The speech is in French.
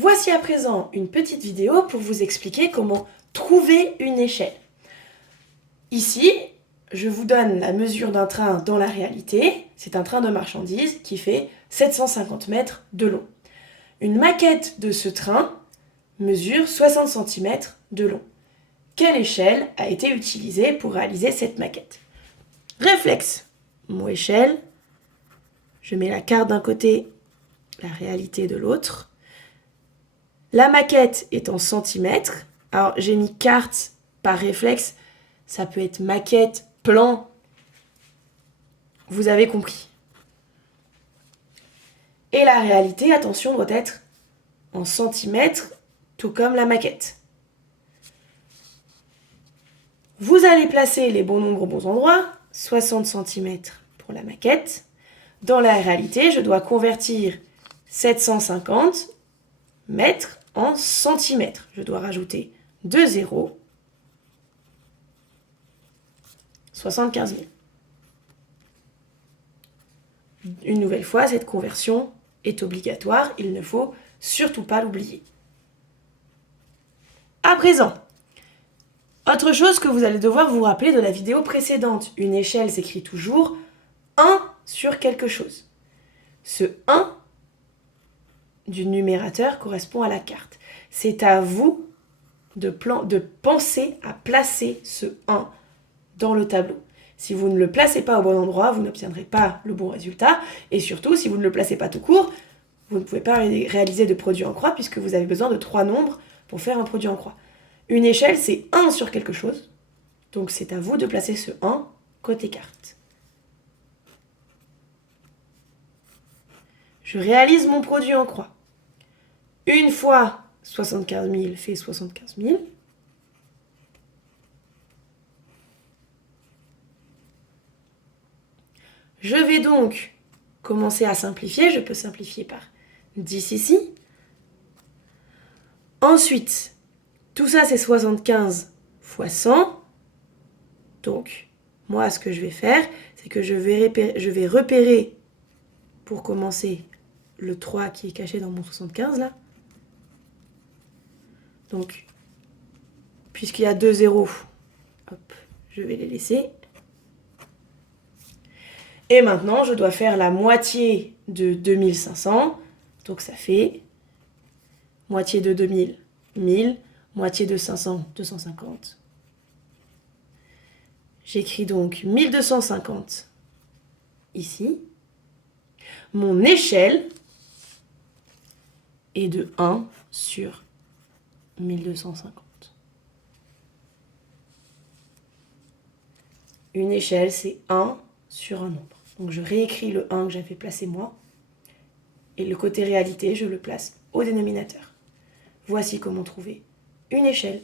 Voici à présent une petite vidéo pour vous expliquer comment trouver une échelle. Ici, je vous donne la mesure d'un train dans la réalité. C'est un train de marchandises qui fait 750 mètres de long. Une maquette de ce train mesure 60 cm de long. Quelle échelle a été utilisée pour réaliser cette maquette? Réflexe, mot échelle. Je mets la carte d'un côté, la réalité de l'autre. La maquette est en centimètres. Alors, j'ai mis carte par réflexe. Ça peut être maquette, plan. Vous avez compris. Et la réalité, attention, doit être en centimètres, tout comme la maquette. Vous allez placer les bons nombres aux bons endroits. 60 cm pour la maquette. Dans la réalité, je dois convertir 750 mètres en centimètres. Je dois rajouter 2 zéros. 75 000. Une nouvelle fois, cette conversion est obligatoire. Il ne faut surtout pas l'oublier. À présent, autre chose que vous allez devoir vous rappeler de la vidéo précédente. Une échelle s'écrit toujours 1 sur quelque chose. Ce 1 du numérateur correspond à la carte. C'est à vous de penser à placer ce 1 dans le tableau. Si vous ne le placez pas au bon endroit, vous n'obtiendrez pas le bon résultat. Et surtout, si vous ne le placez pas tout court, vous ne pouvez pas réaliser de produit en croix puisque vous avez besoin de 3 nombres pour faire un produit en croix. Une échelle, c'est 1 sur quelque chose. Donc c'est à vous de placer ce 1 côté carte. Je réalise mon produit en croix. Une fois 75 000 fait 75 000. Je vais donc commencer à simplifier. Je peux simplifier par 10 ici. Ensuite, tout ça c'est 75 fois 100. Donc, moi ce que je vais faire, c'est que je vais repérer, pour commencer, le 3 qui est caché dans mon 75 là. Donc, puisqu'il y a 2 zéros, hop, je vais les laisser. Et maintenant, je dois faire la moitié de 2500. Donc ça fait moitié de 2000, 1000, moitié de 500, 250. J'écris donc 1250 ici. Mon échelle est de 1 sur 1250. Une échelle, c'est 1 sur un nombre. Donc je réécris le 1 que j'avais placé moi. Et le côté réalité, je le place au dénominateur. Voici comment trouver une échelle.